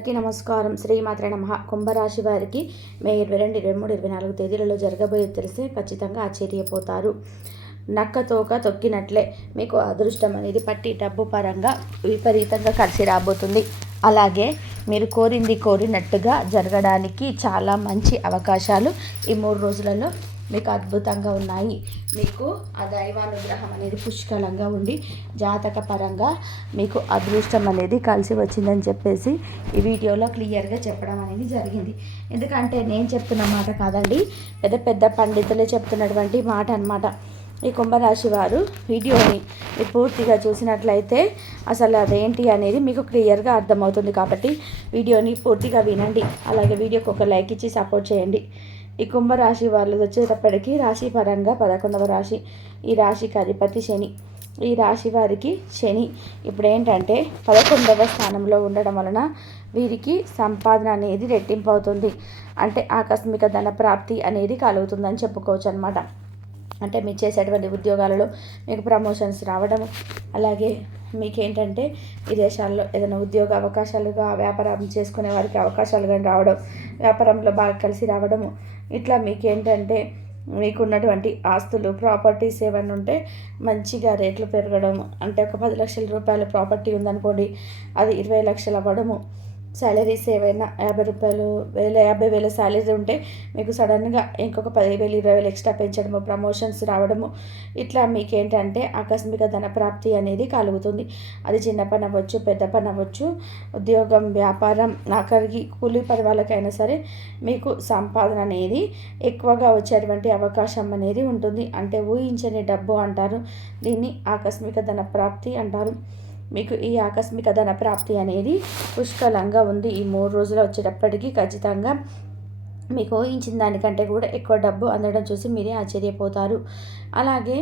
అందరికీ నమస్కారం. శ్రీమాత్రే నమః. కుంభరాశి వారికి మే 22, 23, 24 తేదీలలో జరగబోయేది తెలిసి ఖచ్చితంగా ఆశ్చర్యపోతారు. నక్క తోక తొక్కినట్లే మీకు అదృష్టం అనేది పట్టి డబ్బు పరంగా విపరీతంగా కలిసి రాబోతుంది. అలాగే మీరు కోరింది కోరినట్టుగా జరగడానికి చాలా మంచి అవకాశాలు ఈ 3 రోజులలో మీకు అద్భుతంగా ఉన్నాయి. మీకు ఆ దైవానుగ్రహం అనేది పుష్కలంగా ఉండి జాతక పరంగా మీకు అదృష్టం అనేది కలిసి వచ్చిందని చెప్పేసి ఈ వీడియోలో క్లియర్గా చెప్పడం అనేది జరిగింది. ఎందుకంటే నేను చెప్తున్న మాట కాదండి, పెద్ద పెద్ద పండితులే చెప్తున్నటువంటి మాట అన్నమాట. ఈ కుంభరాశి వారు వీడియోని పూర్తిగా చూసినట్లయితే అసలు అదేంటి అనేది మీకు క్లియర్గా అర్థమవుతుంది. కాబట్టి వీడియోని పూర్తిగా వినండి. అలాగే వీడియోకి ఒక లైక్ ఇచ్చి సపోర్ట్ చేయండి. ఈ కుంభరాశి వాళ్ళు వచ్చేటప్పటికి రాశి పరంగా 11వ రాశి. ఈ రాశికి అధిపతి శని. ఈ రాశి వారికి శని ఇప్పుడు ఏంటంటే 11వ స్థానంలో ఉండడం వలన వీరికి సంపాదన అనేది రెట్టింపు అవుతుంది. అంటే ఆకస్మిక ధన ప్రాప్తి అనేది కలుగుతుందని చెప్పుకోవచ్చు అనమాట. అంటే మీరు చేసేటువంటి ఉద్యోగాలలో మీకు ప్రమోషన్స్ రావడం, అలాగే మీకేంటంటే విదేశాల్లో ఏదైనా ఉద్యోగ అవకాశాలుగా వ్యాపారం చేసుకునే వారికి అవకాశాలు కానీ రావడం, వ్యాపారంలో బాగా కలిసి రావడము, ఇట్లా మీకేంటంటే మీకున్నటువంటి ఆస్తులు ప్రాపర్టీస్ ఏమైనా ఉంటే మంచిగా రేట్లు పెరగడం. అంటే ఒక 10 లక్షల రూపాయల ప్రాపర్టీ ఉందనుకోండి, అది 20 లక్షలు అవ్వడము. శాలరీస్ ఏవైనా 50 రూపాయలు 50,000 శాలరీ ఉంటే మీకు సడన్గా ఇంకొక 10,000 20,000 ఎక్స్ట్రా పెంచడము, ప్రమోషన్స్ రావడము, ఇట్లా మీకేంటంటే ఆకస్మిక ధన ప్రాప్తి అనేది కలుగుతుంది. అది చిన్న పని అవ్వచ్చు, పెద్ద పని అవ్వచ్చు, ఉద్యోగం, వ్యాపారం, ఆఖరికి కూలీ పని వాళ్ళకైనా సరే మీకు సంపాదన అనేది ఎక్కువగా వచ్చేటువంటి అవకాశం అనేది ఉంటుంది. అంటే ఊహించని డబ్బు అంటారు దీన్ని, ఆకస్మిక ధన ప్రాప్తి అంటారు. మీకు ఈ ఆకస్మిక ధన ప్రాప్తి అనేది పుష్కలంగా ఉంది. ఈ 3 రోజులు వచ్చేటప్పటికి ఖచ్చితంగా మీకు ఊహించిన దానికంటే కూడా ఎక్కువ డబ్బు అందడం చూసి మీరే ఆశ్చర్యపోతారు. అలాగే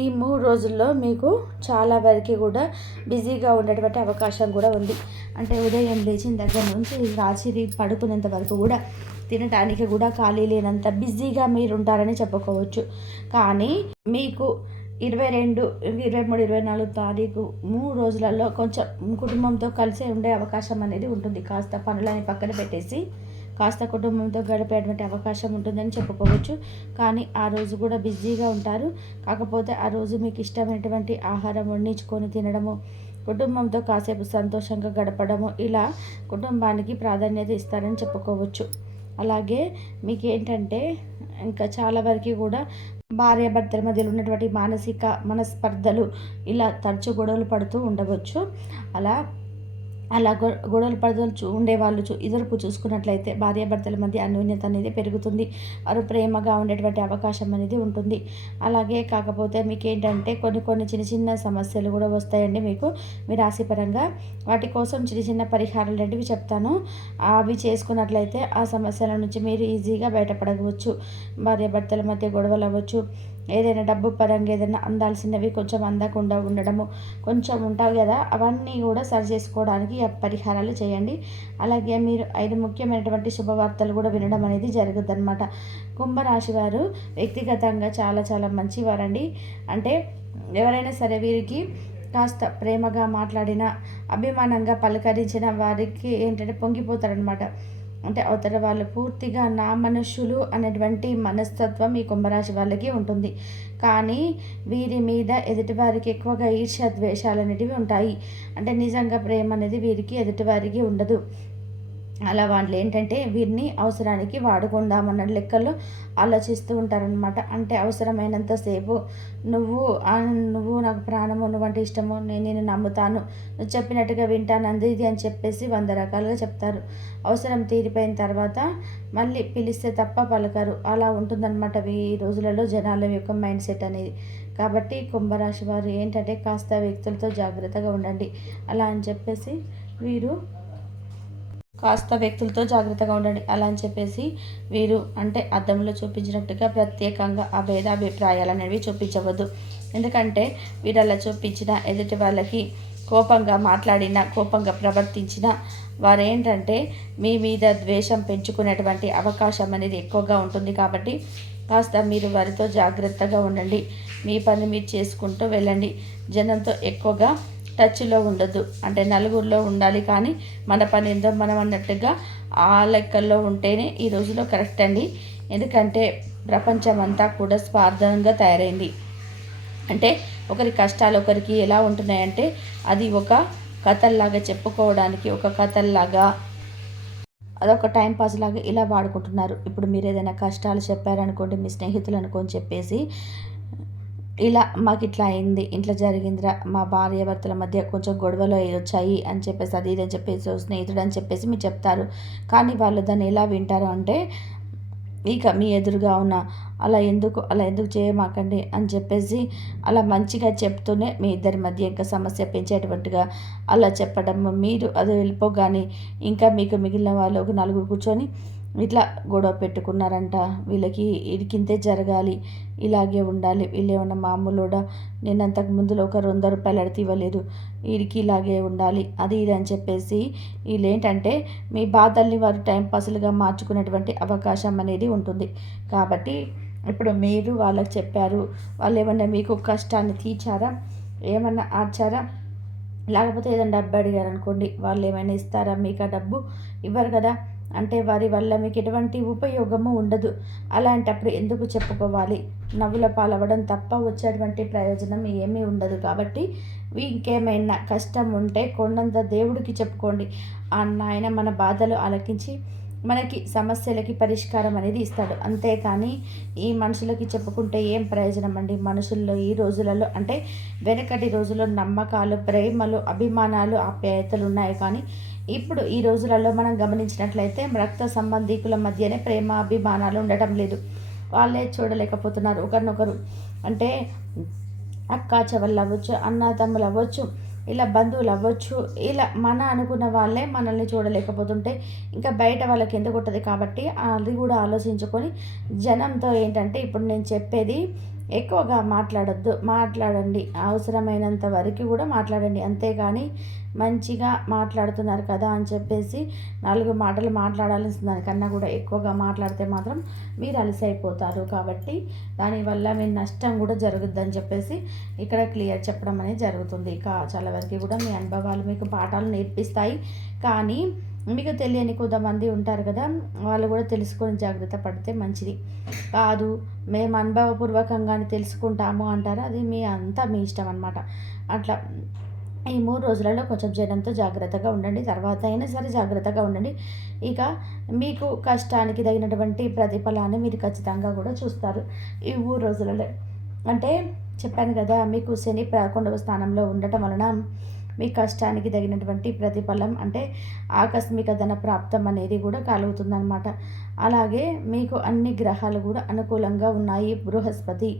ఈ 3 రోజుల్లో మీకు చాలా వరకు కూడా బిజీగా ఉండేటువంటి అవకాశం కూడా ఉంది. అంటే ఉదయం లేచిన దగ్గర నుంచి రాత్రి పడుకునేంత వరకు కూడా తినడానికి కూడా ఖాళీ లేనంత బిజీగా మీరు ఉంటారని చెప్పుకోవచ్చు. కానీ మీకు 22, 23, 24 తారీఖు 3 రోజులలో కొంచెం కుటుంబంతో కలిసి ఉండే అవకాశం అనేది ఉంటుంది. కాస్త పనులని పక్కన పెట్టేసి కాస్త కుటుంబంతో గడిపేటువంటి అవకాశం ఉంటుందని చెప్పుకోవచ్చు. కానీ ఆ రోజు కూడా బిజీగా ఉంటారు. కాకపోతే ఆ రోజు మీకు ఇష్టమైనటువంటి ఆహారం వండించుకొని తినడము, కుటుంబంతో కాసేపు సంతోషంగా గడపడము, ఇలా కుటుంబానికి ప్రాధాన్యత ఇస్తారని చెప్పుకోవచ్చు. అలాగే మీకేంటంటే ఇంకా చాలా వరకు కూడా భార్యాభర్తల మధ్యలో ఉన్నటువంటి మానసిక మనస్పర్ధలు ఇలా తరచు గొడవలు పడుతూ ఉండవచ్చు. అలా గొడవలు పడుతూ ఉండేవాళ్ళు ఎదురుపు చూసుకున్నట్లయితే భార్యాభర్తల మధ్య అన్యోన్యత అనేది పెరుగుతుంది. వారు ప్రేమగా ఉండేటువంటి అవకాశం అనేది ఉంటుంది. అలాగే కాకపోతే మీకేంటంటే కొన్ని చిన్న చిన్న సమస్యలు కూడా వస్తాయండి మీకు మీ రాశిపరంగా. వాటి కోసం చిన్న చిన్న పరిహారాలు లాంటివి చెప్తాను. అవి చేసుకున్నట్లయితే ఆ సమస్యల నుంచి మీరు ఈజీగా బయటపడవచ్చు. భార్యాభర్తల మధ్య గొడవలు అవ్వచ్చు, ఏదైనా డబ్బు పరంగా ఏదైనా అందాల్సినవి కొంచెం అందకుండా ఉండడము, కొంచెం ఉంటాయి కదా, అవన్నీ కూడా సరి చేసుకోవడానికి పరిహారాలు చేయండి. అలాగే మీరు 5 ముఖ్యమైనటువంటి శుభవార్తలు కూడా వినడం అనేది జరుగుతుంది అనమాట. కుంభరాశి వారు వ్యక్తిగతంగా చాలా చాలా మంచివారండి. అంటే ఎవరైనా సరే వీరికి కాస్త ప్రేమగా మాట్లాడిన, అభిమానంగా పలకరించిన వారికి ఏంటంటే పొంగిపోతారనమాట. అంటే అవతల వాళ్ళు పూర్తిగా నా మనుషులు అనేటువంటి మనస్తత్వం ఈ కుంభరాశి వాళ్ళకి ఉంటుంది. కానీ వీరి మీద ఎదుటివారికి ఎక్కువగా ఈర్ష్య ద్వేషాలు అనేటివి ఉంటాయి. అంటే నిజంగా ప్రేమ అనేది వీరికి ఎదుటివారికి ఉండదు. అలా వాళ్ళు ఏంటంటే వీరిని అవసరానికి వాడుకుందామన్న లెక్కల్లో ఆలోచిస్తూ ఉంటారనమాట. అంటే అవసరమైనంతసేపు నువ్వు నాకు ప్రాణము, నువ్వంటే ఇష్టము, నేను నమ్ముతాను, నువ్వు చెప్పినట్టుగా వింటాను, ఇది అని చెప్పేసి 100 రకాలుగా చెప్తారు. అవసరం తీరిపోయిన తర్వాత మళ్ళీ పిలిస్తే తప్ప పలకరు. అలా ఉంటుందన్నమాట ఈ రోజులలో జనాల యొక్క మైండ్ సెట్ అనేది. కాబట్టి కుంభరాశి వారు ఏంటంటే కాస్త వ్యక్తులతో జాగ్రత్తగా ఉండండి. అలా అని చెప్పేసి అలా అని చెప్పేసి వీరు అంటే అద్దంలో చూపించినట్టుగా ప్రత్యేకంగా ఆ భేదాభిప్రాయాలు అనేవి చూపించవద్దు. ఎందుకంటే వీరు అలా చూపించిన ఎదుటి వాళ్ళకి కోపంగా మాట్లాడినా, కోపంగా ప్రవర్తించిన వారేంటంటే మీ మీద ద్వేషం పెంచుకునేటువంటి అవకాశం అనేది ఎక్కువగా ఉంటుంది. కాబట్టి కాస్త మీరు వారితో జాగ్రత్తగా ఉండండి. మీ పని మీరు చేసుకుంటూ వెళ్ళండి. జనంతో ఎక్కువగా టచ్లో ఉండొద్దు. అంటే నలుగురిలో ఉండాలి కానీ మన పని ఏందో మనం అన్నట్టుగా ఆ లెక్కల్లో ఉంటేనే ఈ రోజులో కరెక్ట్ అండి. ఎందుకంటే ప్రపంచం అంతా కూడా స్వార్థంగా తయారైంది. అంటే ఒకరి కష్టాలు ఒకరికి ఎలా ఉంటున్నాయంటే అది ఒక కథల్లాగా చెప్పుకోవడానికి, ఒక కథల్లాగా అదొక టైం పాస్ లాగా ఇలా వాడుకుంటున్నారు. ఇప్పుడు మీరు ఏదైనా కష్టాలు చెప్పారనుకోండి మీ స్నేహితులు అనుకోని చెప్పేసి, ఇలా మాకు ఇట్లా అయింది, ఇట్లా జరిగిందిరా, మా భార్యాభర్తల మధ్య కొంచెం గొడవలు వచ్చాయి అని చెప్పేసి, అది ఇది అని చెప్పేసి స్నేహితుడు అని చెప్పేసి మీరు చెప్తారు. కానీ వాళ్ళు దాన్ని ఎలా వింటారు అంటే, ఇక మీ ఎదురుగా ఉన్న అలా ఎందుకు చేయమాకండి అని చెప్పేసి అలా మంచిగా చెప్తూనే మీ ఇద్దరి మధ్య ఇంకా సమస్య పెంచేటువంటిగా అలా చెప్పడం, మీరు అది వెళ్ళిపోగానే ఇంకా మీకు మిగిలిన వాళ్ళు ఒక నలుగురు కూర్చొని ఇట్లా గొడవ పెట్టుకున్నారంట, వీళ్ళకి ఇడికింతే జరగాలి, ఇలాగే ఉండాలి, వీళ్ళేమన్నా మామూలుడా, నేను అంతకు ముందులో ఒక 200 రూపాయలు అడితే ఇవ్వలేదు, వీడికి ఇలాగే ఉండాలి, అది ఇది అని చెప్పేసి వీళ్ళేంటంటే మీ బాధల్ని వారు టైంపాస్లుగా మార్చుకునేటువంటి అవకాశం అనేది ఉంటుంది. కాబట్టి ఇప్పుడు మీరు వాళ్ళకి చెప్పారు, వాళ్ళు ఏమన్నా మీకు కష్టాన్ని తీర్చారా, ఏమన్నా ఆర్చారా, లేకపోతే ఏదైనా డబ్బు అడిగారు అనుకోండి, వాళ్ళు ఏమైనా ఇస్తారా మీకు? ఆ డబ్బు ఇవ్వరు కదా. అంటే వారి వల్ల మీకు ఎటువంటి ఉపయోగము ఉండదు. అలాంటప్పుడు ఎందుకు చెప్పుకోవాలి? నవ్వుల పాలవ్వడం తప్ప వచ్చేటువంటి ప్రయోజనం ఏమీ ఉండదు. కాబట్టి ఇంకేమైనా కష్టం ఉంటే కొండంత దేవుడికి చెప్పుకోండి. ఆయన మన బాధలు ఆలకించి మనకి సమస్యలకి పరిష్కారం అనేది ఇస్తాడు. అంతేకాని ఈ మనుషులకి చెప్పుకుంటే ఏం ప్రయోజనం అండి? మనుషుల్లో ఈ రోజులలో అంటే వెనకటి రోజుల్లో నమ్మకాలు, ప్రేమలు, అభిమానాలు, ఆప్యాయతలు ఉన్నాయి. కానీ ఇప్పుడు ఈ రోజులలో మనం గమనించినట్లయితే రక్త సంబంధీకుల మధ్యనే ప్రేమ, అభిమానాలు ఉండటం లేదు. వాళ్ళే చూడలేకపోతున్నారు ఒకరినొకరు. అంటే అక్క చెవెళ్ళు అవ్వచ్చు, అన్న తమ్ములు అవ్వచ్చు, ఇలా బంధువులు అవ్వచ్చు, ఇలా మన అనుకున్న వాళ్ళే మనల్ని చూడలేకపోతుంటే ఇంకా బయట వాళ్ళకి ఎందుకు ఉంటుంది? కాబట్టి అది కూడా ఆలోచించుకొని జనంతో ఏంటంటే ఇప్పుడు నేను చెప్పేది ఎక్కువగా మాట్లాడండి, అవసరమైనంత వరకు కూడా మాట్లాడండి. అంతేగాని మంచిగా మాట్లాడుతున్నారు కదా అని చెప్పేసి 4 మాటలు మాట్లాడాల్సిన దానికన్నా కూడా ఎక్కువగా మాట్లాడితే మాత్రం మీరు అలసైపోతారు. కాబట్టి దానివల్ల మీ నష్టం కూడా జరుగుద్దని చెప్పేసి ఇక్కడ క్లియర్ చెప్పడం అనేది జరుగుతుంది. చాలా వరకు కూడా మీ అనుభవాలు మీకు పాఠాలు నేర్పిస్తాయి. కానీ మీకు తెలియని కొంతమంది ఉంటారు కదా, వాళ్ళు కూడా తెలుసుకొని జాగ్రత్త పడితే మంచిది. కాదు మేము అనుభవపూర్వకంగానే తెలుసుకుంటాము అంటారా, అది మీ ఇష్టం అనమాట. అట్లా ఈ 3 రోజులలో కొంచెం జనంతో జాగ్రత్తగా ఉండండి. తర్వాత అయినా సరే జాగ్రత్తగా ఉండండి. ఇక మీకు కష్టానికి తగినటువంటి ప్రతిఫలాన్ని మీరు ఖచ్చితంగా కూడా చూస్తారు ఈ 3 రోజులలో. అంటే చెప్పాను కదా, మీకు శని 11వ స్థానంలో ఉండటం వలన మీ కష్టానికి తగినటువంటి ప్రతిఫలం అంటే ఆకస్మిక ధన ప్రాప్తం అనేది కూడా కలుగుతుందన్నమాట. అలాగే మీకు అన్ని గ్రహాలు కూడా అనుకూలంగా ఉన్నాయి. బృహస్పతి,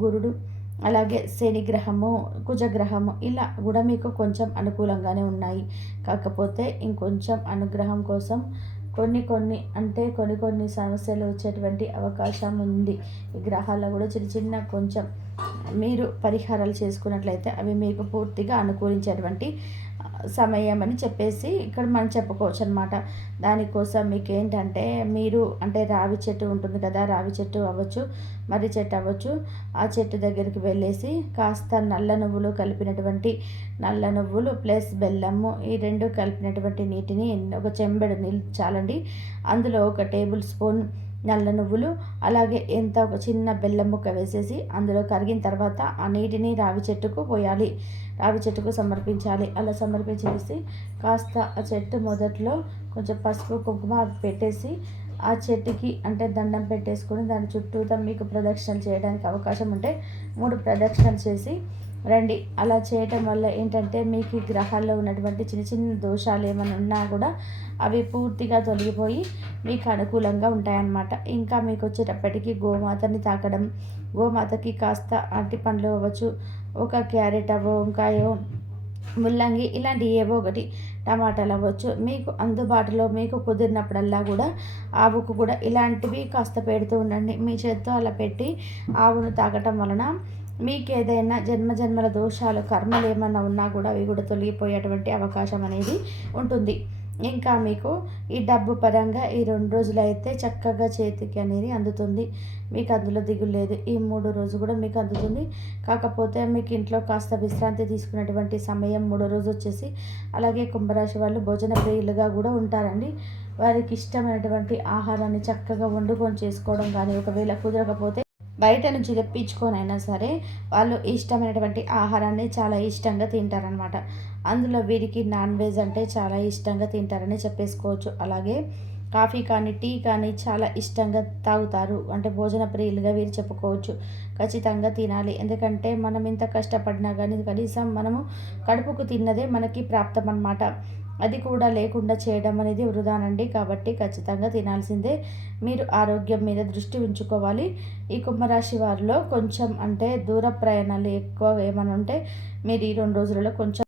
గురుడు, అలాగే శని గ్రహము, కుజగ్రహము ఇలా కూడా మీకు కొంచెం అనుకూలంగానే ఉన్నాయి. కాకపోతే ఇంకొంచెం అనుగ్రహం కోసం కొన్ని సమస్యలు వచ్చేటువంటి అవకాశం ఉంది. ఈ గ్రహాల్లో కూడా చిన్న కొంచెం మీరు పరిహారాలు చేసుకున్నట్లయితే అవి మీకు పూర్తిగా అనుకూలించేటువంటి సమయం అని చెప్పేసి ఇక్కడ మనం చెప్పుకోవచ్చు అనమాట. దానికోసం మీకు ఏంటంటే మీరు అంటే రావి చెట్టు ఉంటుంది కదా, రావి చెట్టు అవ్వచ్చు, మర్రి చెట్టు అవ్వచ్చు, ఆ చెట్టు దగ్గరికి వెళ్ళేసి కాస్త నల్ల నువ్వులు ప్లస్ బెల్లము ఈ 2 కలిపినటువంటి నీటిని ఒక చెంబెడు నీళ్ళు చాలండి. అందులో 1 టేబుల్ స్పూన్ నల్ల నువ్వులు, అలాగే ఒక చిన్న బెల్లం ముక్క వేసేసి అందులో కరిగిన తర్వాత ఆ నీటిని రావి చెట్టుకు పోయాలి, రావి చెట్టుకు సమర్పించాలి. అలా సమర్పించేసి కాస్త ఆ చెట్టు మొదట్లో కొంచెం పసుపు కుంకుమ పెట్టేసి ఆ చెట్టుకి అంటే దండం పెట్టేసుకొని దాని చుట్టూతా మీకు ప్రదక్షిణలు చేయడానికి అవకాశం ఉంటే 3 ప్రదక్షిణలు చేసి రండి. అలా చేయటం వల్ల ఏంటంటే మీకు ఈ గ్రహాల్లో ఉన్నటువంటి చిన్న దోషాలు ఏమైనా ఉన్నా కూడా అవి పూర్తిగా తొలగిపోయి మీకు అనుకూలంగా ఉంటాయన్నమాట. ఇంకా మీకు వచ్చేటప్పటికి గోమాతని తాకడం, గోమాతకి కాస్త అరటి పండ్లు అవ్వచ్చు, ఒక క్యారెట్ వంకాయో, ముల్లంగి ఇలాంటి ఏవో ఒకటి, టమాటాలు అవ్వచ్చు, మీకు అందుబాటులో మీకు కుదిరినప్పుడల్లా కూడా ఆవుకు కూడా ఇలాంటివి కాస్త పెడుతూ ఉండండి. మీ చేత్తో అలా పెట్టి ఆవును తాకటం వలన మీకు ఏదైనా జన్మల దోషాలు, కర్మలు ఏమన్నా ఉన్నా కూడా అవి కూడా తొలగిపోయేటువంటి అవకాశం అనేది ఉంటుంది. ఇంకా మీకు ఈ డబ్బు పరంగా ఈ 2 రోజులైతే చక్కగా చేతికి అనేది అందుతుంది. మీకు అందులో దిగులు లేదు. ఈ 3 రోజు కూడా మీకు అందుతుంది. కాకపోతే మీకు ఇంట్లో కాస్త విశ్రాంతి తీసుకునేటువంటి సమయం 3 రోజు వచ్చేసి, అలాగే కుంభరాశి వాళ్ళు భోజన ప్రియులుగా కూడా ఉంటారండి. వారికి ఇష్టమైనటువంటి ఆహారాన్ని చక్కగా వండుకొని చేసుకోవడం కానీ, ఒకవేళ కుదరకపోతే బయట నుంచి తెప్పించుకొనైనా సరే వాళ్ళు ఇష్టమైనటువంటి ఆహారాన్ని చాలా ఇష్టంగా తింటారనమాట. అందులో వీరికి నాన్ వెజ్ అంటే చాలా ఇష్టంగా తింటారని చెప్పేసుకోవచ్చు. అలాగే కాఫీ కానీ టీ కానీ చాలా ఇష్టంగా తాగుతారు. అంటే భోజన ప్రియులుగా వీరు చెప్పుకోవచ్చు. ఖచ్చితంగా తినాలి. ఎందుకంటే మనం ఇంత కష్టపడినా కానీ కనీసం మనము కడుపుకు తిన్నదే మనకి ప్రాప్తం అన్నమాట. అది కూడా లేకుండా చేయడం అనేది వృధానండి. కాబట్టి ఖచ్చితంగా తినాల్సిందే. మీరు ఆరోగ్యం మీద దృష్టి ఉంచుకోవాలి. ఈ కుంభరాశి వారిలో కొంచెం అంటే దూర ప్రయాణాలు ఎక్కువ ఏమైనా ఉంటే మీరు ఈ 2 రోజులలో కొంచెం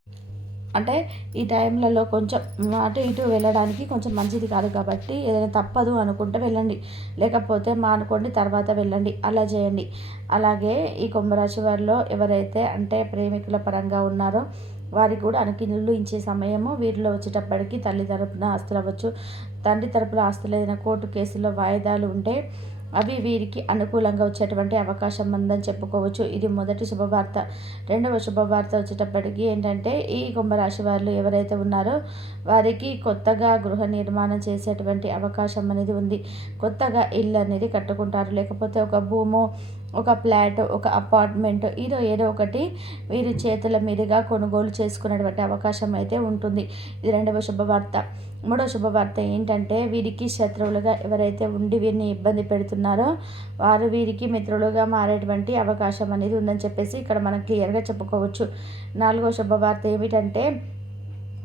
అంటే ఈ టైంలలో కొంచెం అటు ఇటు వెళ్ళడానికి కొంచెం మంచిది కాదు. కాబట్టి ఏదైనా తప్పదు అనుకుంటే వెళ్ళండి, లేకపోతే మానుకోండి, తర్వాత వెళ్ళండి, అలా చేయండి. అలాగే ఈ కుంభరాశి వారిలో ఎవరైతే అంటే ప్రేమికుల పరంగా ఉన్నారో వారికి కూడా అనుకినులు ఇచ్చే సమయము వీరిలో వచ్చేటప్పటికి తల్లి తరపున ఆస్తులు అవ్వచ్చు, తండ్రి తరపున ఆస్తులు ఏదైనా కోర్టు కేసుల్లో వాయిదాలు ఉంటే అవి వీరికి అనుకూలంగా వచ్చేటువంటి అవకాశం ఉందని చెప్పుకోవచ్చు. ఇది మొదటి శుభవార్త. రెండవ శుభవార్త వచ్చేటప్పటికి ఏంటంటే ఈ కుంభరాశి వాళ్ళు ఎవరైతే ఉన్నారో వారికి కొత్తగా గృహ నిర్మాణం చేసేటువంటి అవకాశం అనేది ఉంది. కొత్తగా ఇల్లు అనేది కట్టుకుంటారు, లేకపోతే ఒక భూమో, ఒక ఫ్లాట్, ఒక అపార్ట్మెంట్ ఏదో ఒకటి వీరి చేతుల మీదుగా కొనుగోలు చేసుకునేటువంటి అవకాశం అయితే ఉంటుంది. ఇది రెండవ శుభవార్త. మూడో శుభవార్త ఏంటంటే వీరికి శత్రువులుగా ఎవరైతే ఉండి వీరిని ఇబ్బంది పెడుతున్నారో వారు వీరికి మిత్రులుగా మారేటువంటి అవకాశం అనేది ఉందని చెప్పేసి ఇక్కడ మనం క్లియర్గా చెప్పుకోవచ్చు. నాలుగో శుభవార్త ఏమిటంటే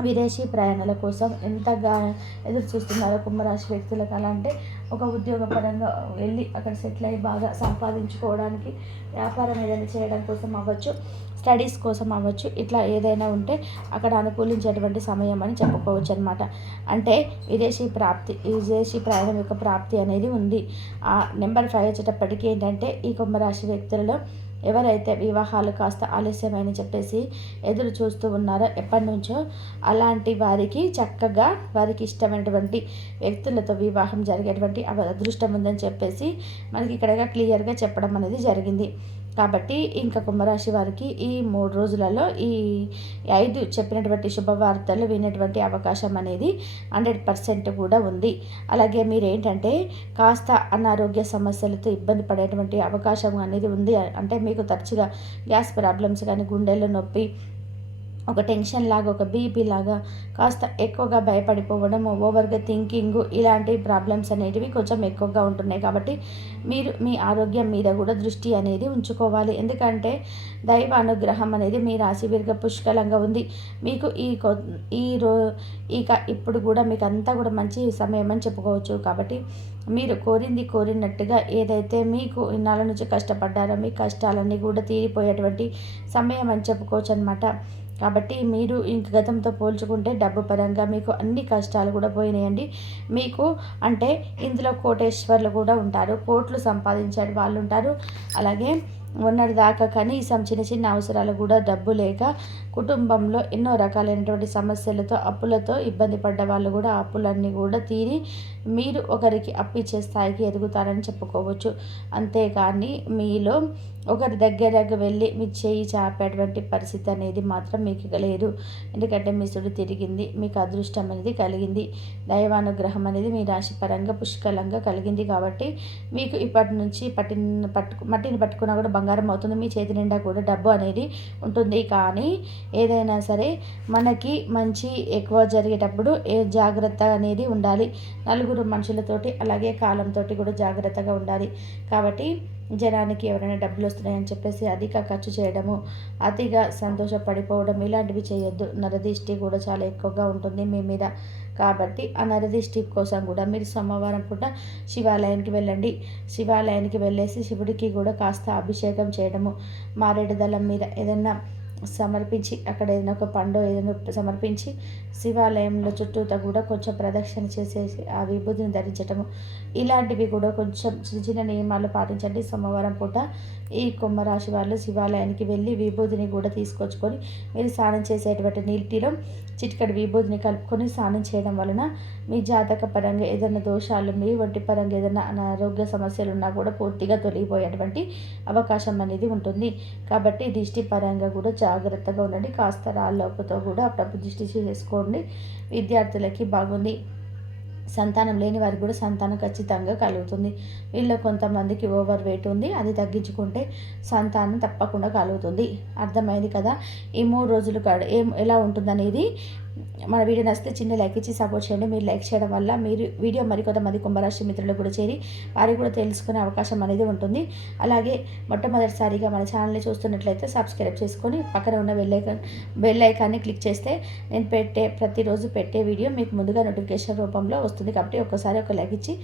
విదేశీ ప్రయాణాల కోసం ఎంతగా ఎదురు చూస్తున్నారో కుంభరాశి వ్యక్తులకు. అలా అంటే ఒక ఉద్యోగపరంగా వెళ్ళి అక్కడ సెటిల్ అయ్యి బాగా సంపాదించుకోవడానికి, వ్యాపారం ఏదైనా చేయడం కోసం అవ్వచ్చు, స్టడీస్ కోసం అవ్వచ్చు, ఇట్లా ఏదైనా ఉంటే అక్కడ అనుకూలించేటువంటి సమయం అని చెప్పుకోవచ్చు అనమాట. అంటే విదేశీ ప్రయాణం యొక్క ప్రాప్తి అనేది ఉంది. నెంబర్ 5 వచ్చేటప్పటికి ఏంటంటే ఈ కుంభరాశి వ్యక్తులలో ఎవరైతే వివాహాలు కాస్త ఆలస్యమని చెప్పేసి ఎదురు చూస్తూ ఉన్నారో ఎప్పటి నుంచో, అలాంటి వారికి చక్కగా వారికి ఇష్టమైనటువంటి వ్యక్తులతో వివాహం జరిగేటువంటి అదృష్టం ఉందని చెప్పేసి మనకి ఇక్కడ క్లియర్గా చెప్పడం అనేది జరిగింది. కాబట్టి ఇంకా కుంభరాశి వారికి ఈ 3 రోజులలో ఈ 5 చెప్పినటువంటి శుభవార్తలు వినేటువంటి అవకాశం అనేది 100% కూడా ఉంది. అలాగే మీరేంటంటే కాస్త అనారోగ్య సమస్యలతో ఇబ్బంది పడేటువంటి అవకాశం అనేది ఉంది. అంటే మీకు తరచుగా గ్యాస్ ప్రాబ్లమ్స్ కానీ, గుండెల్లో నొప్పి, ఒక టెన్షన్ లాగా, ఒక బీపీ లాగా, కాస్త ఎక్కువగా భయపడిపోవడము, ఓవర్గా థింకింగ్, ఇలాంటి ప్రాబ్లమ్స్ అనేటివి కొంచెం ఎక్కువగా ఉంటున్నాయి. కాబట్టి మీరు మీ ఆరోగ్యం మీద కూడా దృష్టి అనేది ఉంచుకోవాలి. ఎందుకంటే దైవ అనుగ్రహం అనేది మీ రాశి వీరిగా పుష్కలంగా ఉంది. మీకు ఇక ఇప్పుడు కూడా మీకు అంతా కూడా మంచి సమయం అని చెప్పుకోవచ్చు. కాబట్టి మీరు కోరినట్టుగా ఏదైతే మీకు ఇన్నాళ్ళ నుంచి కష్టపడ్డారో మీ కష్టాలన్నీ కూడా తీరిపోయేటువంటి సమయం అని చెప్పుకోవచ్చు అనమాట. కాబట్టి మీరు ఇంక గతంతో పోల్చుకుంటే డబ్బు పరంగా మీకు అన్ని కష్టాలు కూడా పోయినాయండి. మీకు అంటే ఇందులో కోటేశ్వర్లు కూడా ఉంటారు, కోట్లు సంపాదించే వాళ్ళు ఉంటారు. అలాగే మొన్నటిదాకా కనీసం చిన్న చిన్న అవసరాలు కూడా డబ్బు లేక కుటుంబంలో ఎన్నో రకాలైనటువంటి సమస్యలతో, అప్పులతో ఇబ్బంది పడ్డ వాళ్ళు కూడా ఆ అప్పులన్నీ కూడా తీరి మీరు ఒకరికి అప్పిచ్చే స్థాయికి ఎదుగుతారని చెప్పుకోవచ్చు. అంతేకాని మీలో ఒకరి దగ్గరకు వెళ్ళి మీ చేయి చాపేటువంటి పరిస్థితి అనేది మాత్రం మీకు లేదు. ఎందుకంటే మీ సుడి తిరిగింది, మీకు అదృష్టం అనేది కలిగింది, దైవానుగ్రహం అనేది మీ రాశి పరంగా పుష్కలంగా కలిగింది. కాబట్టి మీకు ఇప్పటి నుంచి మట్టిని పట్టుకున్నా కూడా బంగారం అవుతుంది. మీ చేతి నిండా కూడా డబ్బు అనేది ఉంటుంది. కానీ ఏదైనా సరే మనకి మంచి ఎక్కువ జరిగేటప్పుడు జాగ్రత్త అనేది ఉండాలి. నలుగురు మనుషులతోటి అలాగే కాలంతో కూడా జాగ్రత్తగా ఉండాలి. కాబట్టి జనానికి ఎవరైనా డబ్బులు వస్తున్నాయని చెప్పేసి అధిక ఖర్చు చేయడము, అతిగా సంతోషపడిపోవడం ఇలాంటివి చేయొద్దు. నరదిష్టి కూడా చాలా ఎక్కువగా ఉంటుంది మీ మీద. కాబట్టి ఆ నరదిష్టి కోసం కూడా మీరు సోమవారం పూట శివాలయానికి వెళ్ళండి. శివాలయానికి వెళ్ళేసి శివుడికి కూడా కాస్త అభిషేకం చేయడము, మారేడు దళం మీద ఏదైనా సమర్పించి అక్కడ ఏదైనా ఒక పండు ఏదైనా సమర్పించి శివాలయంలో చుట్టూతా కూడా కొంచెం ప్రదక్షిణ చేసేసి ఆ విభూతిని ధరించటము, ఇలాంటివి కూడా కొంచెం చిన్న చిన్న నియమాలు పాటించండి. సోమవారం పూట ఈ కుంభరాశి వాళ్ళు శివాలయానికి వెళ్ళి విభూతిని కూడా తీసుకొచ్చుకొని మీరు స్నానం చేసేటువంటి నీటిలో చిటికడి విభూతిని కలుపుకొని స్నానం చేయడం వలన మీ జాతక పరంగా ఏదైనా దోషాలు, మీ ఒంటి పరంగా ఏదైనా అనారోగ్య సమస్యలు ఉన్నా కూడా పూర్తిగా తొలగిపోయేటువంటి అవకాశం అనేది ఉంటుంది. కాబట్టి దిష్టి పరంగా కూడా జాగ్రత్తగా ఉండండి. కాస్త రాళ్ళతో కూడా అప్పుడప్పుడు దిష్టి చేసుకోండి. విద్యార్థులకి బాగుంది. సంతానం లేని వారికి కూడా సంతానం ఖచ్చితంగా కలుగుతుంది. వీళ్ళలో కొంతమందికి ఓవర్ వెయిట్ ఉంది, అది తగ్గించుకుంటే సంతానం తప్పకుండా కలుగుతుంది. అర్థమైంది కదా. ఈ 3 రోజులు ఎలా ఉంటుందనేది మన వీడియో నచ్చితే చిన్న లైక్ ఇచ్చి సపోర్ట్ చేయండి. మీరు లైక్ చేయడం వల్ల మీరు వీడియో మరికొంతమంది కుంభరాశి మిత్రులు కూడా చేరి వారికి కూడా తెలుసుకునే అవకాశం అనేది ఉంటుంది. అలాగే మొట్టమొదటిసారిగా మన ఛానల్ని చూస్తున్నట్లయితే సబ్స్క్రైబ్ చేసుకొని పక్కన ఉన్న బెల్ ఐకాన్ని క్లిక్ చేస్తే నేను ప్రతిరోజు పెట్టే వీడియో మీకు ముందుగా నోటిఫికేషన్ రూపంలో వస్తుంది. కాబట్టి ఒక్కసారి ఒక లైక్ ఇచ్చి